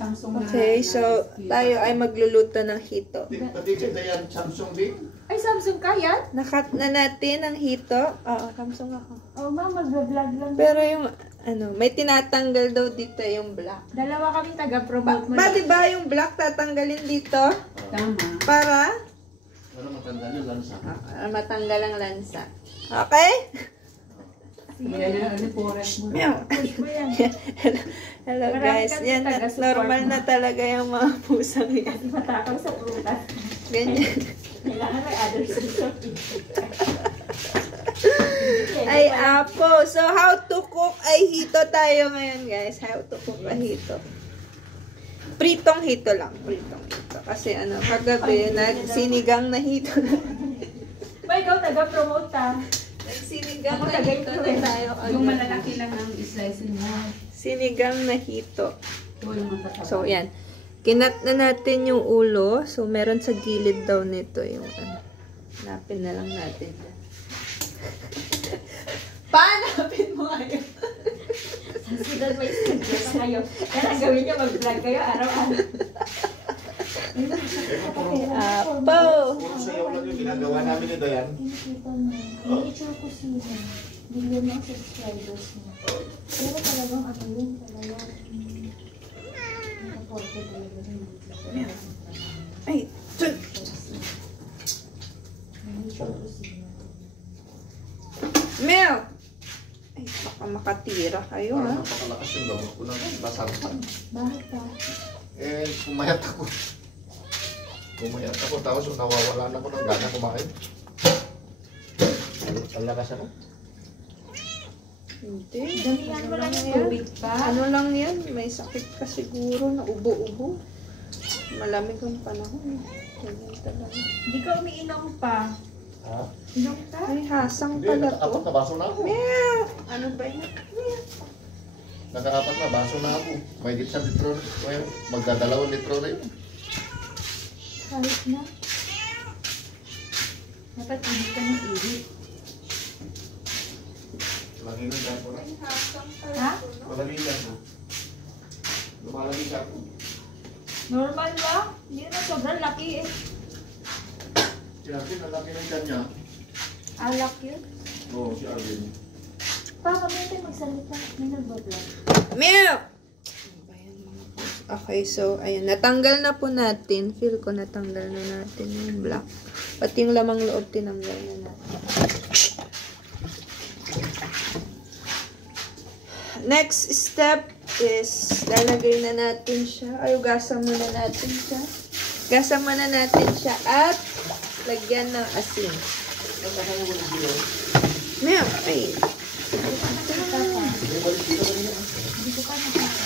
Okay, so tayo ay magluluto ng hito. Pati kita yan, Samsung din. Ay, Samsung ka yan? Nakat na natin ang hito. Oo, Samsung ako. Oh, ma, mag-vlog lang. Pero yung, may tinatanggal daw dito yung black. Dalawa kaming taga-promote mo. Ba, diba yung black tatanggalin dito? Tama. Para? Para matanggal yung lansa. Matanggal ang lansa. Okay? Yan na, forest mo. Meow. Hello guys. Yan, normal na talaga yung mga pusang yan. Matakaw sa prutas. Ganyan. Kailangan may other solution. Ay, apo. So, how to cook ay hito tayo ngayon, guys. How to cook ay hito. Pritong hito lang. Pritong hito. Kasi kagabi, sinigang na hito. Ba, ikaw taga-promote ka. Sinigang na hito na tayo. Yung malalaki lang ang slice mo. Sinigang na hito. So, yan. Kinat na natin yung ulo. So, meron sa gilid daw nito yung hanapin na lang natin. Paanapin mo ngayon? Susunod may studio pa kayo. Yan ang gawin niyo, mag-vlog kayo araw-araw. Apo! Puro sayaw lang yung ginagawa namin ni Dayan. Nakikita mo, nature ko siya. Bigyan ng subscribers mo. Pero talagang yun talaga. Nakaporte talaga rin. Ay! Tun! Nature ko siya. Mel! Ay, baka makatira kayo, ha? Parang napakalakas yung gamot ko ng basarpan. Bakit ba? Pumayat ako. Tapos nawawalan ako ng gana kumain. Ang lakas ako. Hindi. Damihan mo lang yung tubig pa. Ano lang yan? May sakit ka siguro na ubo-ubo. Malamig ang panahon. Ganyan talaga. Hindi ka umiinom pa. Ha? Inom ka? Ay, hasang Hindi, pala naka-apat to. na baso na ako. Mel! Ano ba yan? Mel! Naka-apat na baso na ako. May git sa litro. Magdadalawang litro na yun. Kahit na. Dapat hindi ka ng ihip. Langinan ko na. Ay, hasang pala Ha? to, no? Malanginan ko. Lumalagis ako. Normal lang. Hindi na sobrang laki eh. Sinabi, nalaki ng tiyan niya. Alak yun. Oo, si Arvin. Pa, kami tayo magsalita. May nagbablog. Mel! Ano ba yan, mga boss? Okay, so, ayun. Natanggal na po natin. Feel ko natanggal na natin yung black. Pati yung lamang loob, tinanggal na natin. Next step is, lalagay na natin siya. Ay, gasan muna natin siya. Gasan muna natin siya at lagyan ng asin. Mel, ay. Hindi ko pa nakita.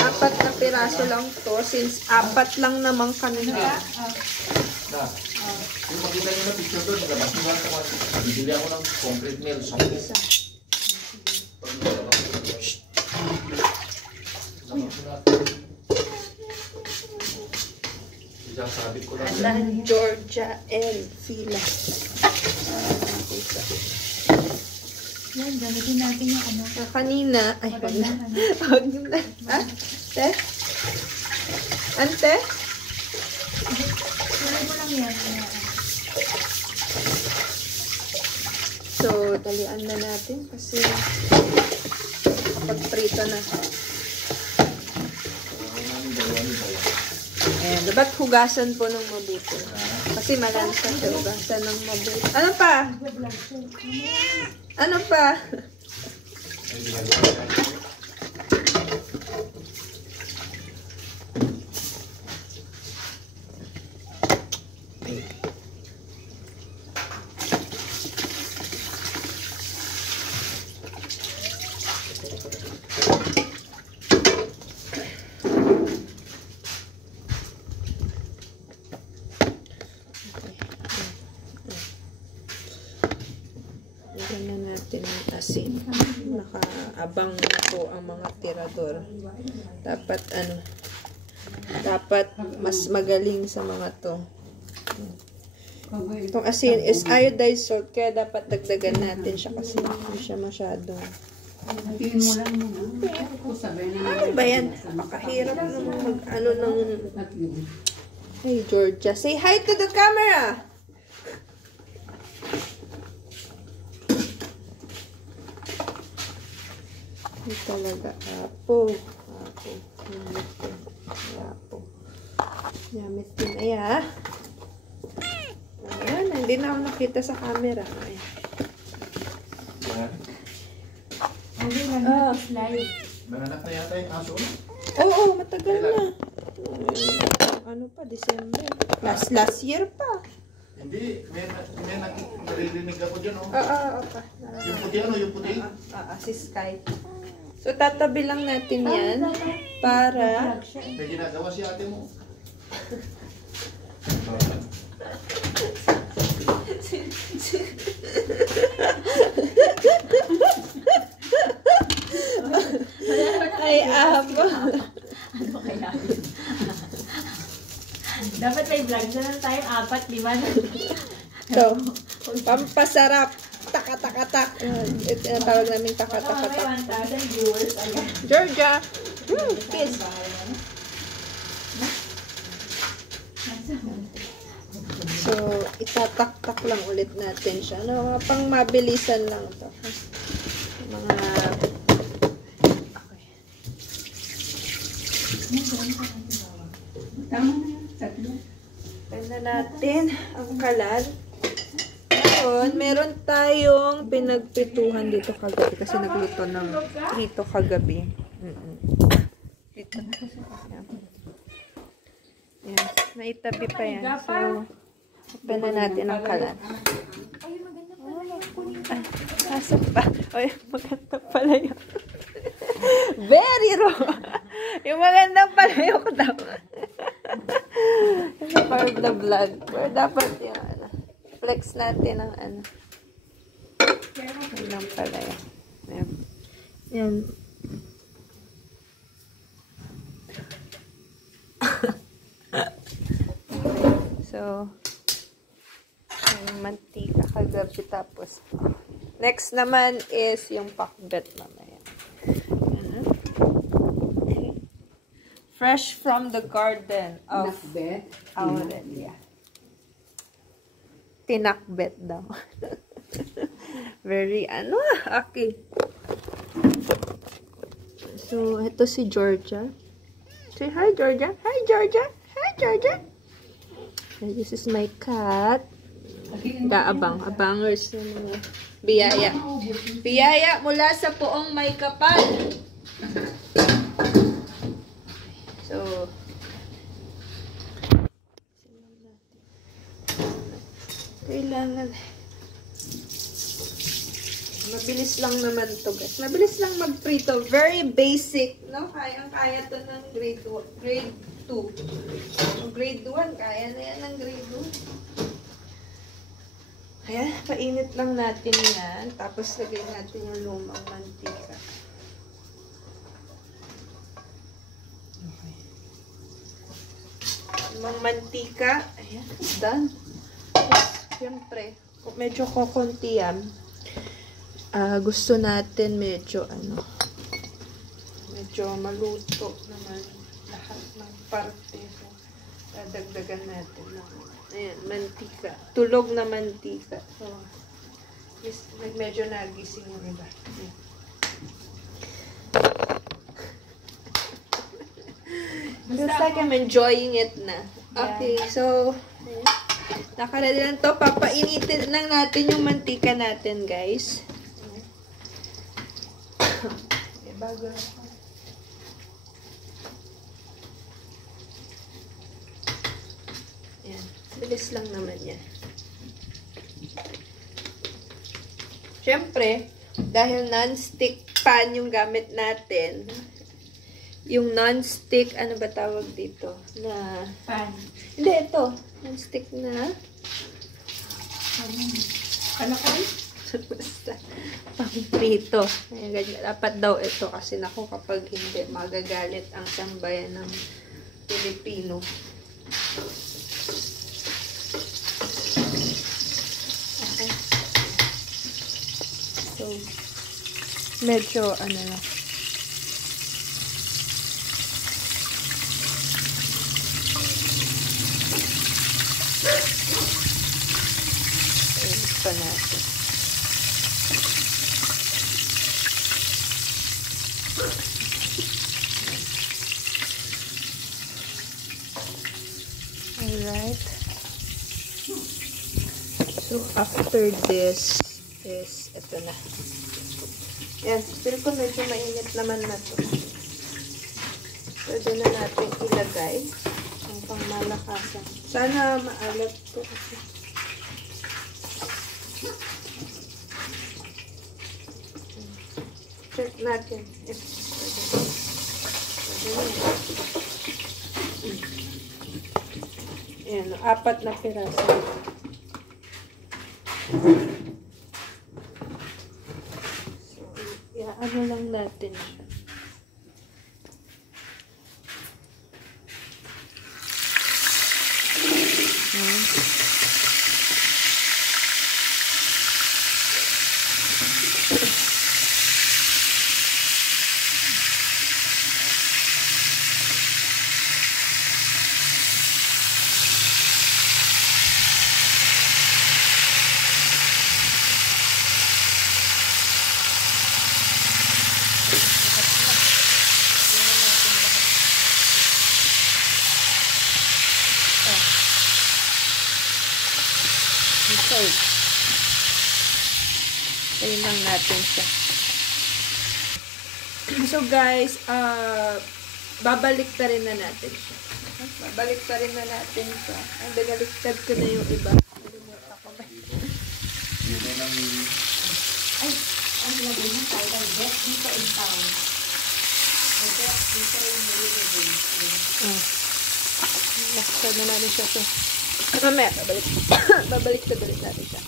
Apat na piraso lang to since apat lang naman kami. Na, kung makita nyo na picture doon, labas nyo lang naman. Bibili ako ng concrete nail. Isa. Isasabit ko lang. Georgia and Fila. Yan, gamitin natin yung Kanina, ay, wag na. Wag na. Ah, te? Ante? Tuloy mo lang yan. So, talian na natin kasi kapag prito na. Ayan, dapat hugasan po ng mabuti. Kasi malansa siya, hugasan ng mabuti. Ano pa? Ano pa? Lagyan na natin ng asin. Nakaabang na po ang mga tirador. Dapat mas magaling sa mga to. Itong asin is iodized salt, kaya dapat dagdagan natin siya kasi hindi siya masyadong. Tingin mo lang muna. Kung sabay na Ano ba yan? Napakahirap naman mag-ano ng... Hey, Georgia. Say hi to the camera! Ay, talaga. Apo. Apo. Gamit din. Apo. Gamit din. Ayan. Ayan. Hindi na ako nakita sa camera. Ayan. Hindi na slide. Nanganak na yata yung aso. Oo, matagal na. Ano pa, December. Last year pa. Hindi, may naririnig ako dyan, oh. Pa. Yung puti, ano? Yung puti? Si Sky. So, tatabi lang natin yan para... May ginagawa si ate mo. Ay, apo. Ano kaya? Dapat may vlog na tayo, 4, 5. So, pampasarap. Tak. Ito yung tawag namin May tak. 1,000 viewers. Ayan. Georgia. Kiss. So, itatak-tak lang ulit natin siya. No, pang mabilisan lang ito. Mga... Tama na yun. 3. Pwede natin ang kalan. Ngayon, meron tayong pinagpituhan dito kagabi kasi nagluto ng dito kagabi. Dito. Yan. Naitabi pa yan. So, open na natin ang kalan. Ay, nasaan pa? Ay, maganda pala yun. Very raw. Yung magandang palayok daw. It's a part of the vlog. Pero dapat yung ano, flex natin ang ano. Magandang palayok. Ayan. Yan. So, yung mantika kagabi tapos. Next naman is yung pakbet mamaya. Okay. Fresh from the garden of Nakbet. Aurelia. Tinakbet daw. Very okay. So, ito si Georgia. Say hi, Georgia. Hi, Georgia. Hi, Georgia. And this is my cat. Abangers ng mga biyaya. Biyaya mula sa poong may kapal. So, kailangan mabilis lang naman to, guys. Mabilis lang magprito. Very basic, no? Kaya to ng grade 2. Grade 1, kaya na yan ng grade 2. Ayan, painit lang natin yan. Tapos lagay natin yung lumang mantika. Okay. Lumang mantika. Ayan, done. Tapos, siyempre, medyo kukunti yan. Gusto natin medyo medyo maluto naman lahat ng parte. So, dadagdagan natin ng ayan, mantika. Tulog na mantika. So, medyo nagising yung iba. Ayan. Feels like I'm enjoying it na. Okay, so, ayan. Nakaredy lang to. Papainitin lang natin yung mantika natin, guys. Okay, bago na ako. Ayan. Bilis lang naman yan. Siyempre, dahil non-stick pan yung gamit natin, yung non-stick, ano ba tawag dito? Na... Pan. Hindi, ito. Non-stick na... Kalakay? Basta, pang-prito. Dapat daw ito kasi naku kapag hindi, magagalit ang sambayan ng Pilipino. medyo ano na. Ayun pa natin. Alright. So, after this is, ito na. Yan, feel ko medyo mainit naman na to. Pwede na natin ilagay ang pangmalakasan. Sana maalat to kasi. Check natin if pwede. Pwede na. Ayan, 4 na piraso. Ano lang natin siya. Ayun lang natin siya. So guys, babalik pa rin na natin siya. Babalik pa rin na natin siya. Ang nagaliktad ko na yung iba. Nalimutan ko ba? Ay, ang lagay ng title, get dito in town. Get dito in Nililibig. Nakasad na natin siya. So, mamaya, babalik sa dalit natin siya.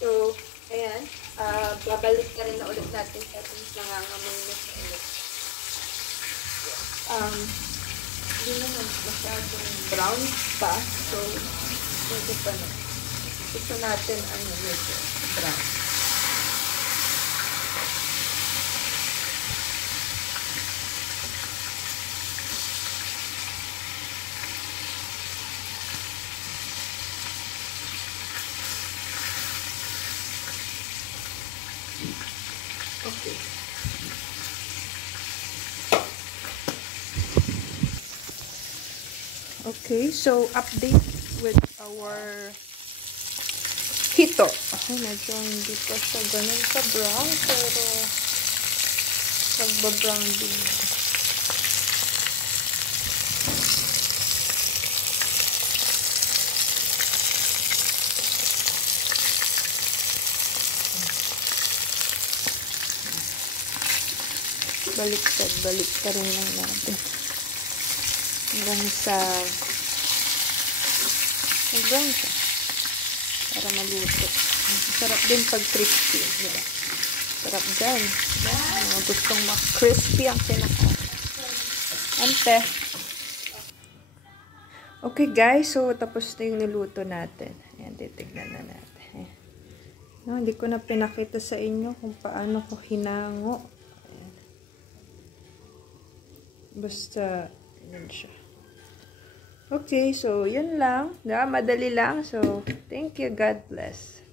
So, ayan. Babalik na rin na ulit natin siya since nangangamoy na siya ulit. Hindi naman masyadong brown pa. So, pwede pa na. Gusto natin medyo brown. Okay. Okay, so update with our hito. Medyo hindi pa siya ganun ka-brown, pero nagba-brown din. Balik rin lang natin. Hanggang sa mag-brown siya. Para maluto. Sarap din pag crispy. Diba? Sarap dyan. Gustong crispy ang pinaka. Ante. Okay guys, so tapos na yung niluto natin. Ayan, titignan na natin. No, hindi ko na pinakita sa inyo kung paano ko hinango. Ayan. Basta, yun siya. Okay, so yun lang. Madali lang. So, thank you. God bless.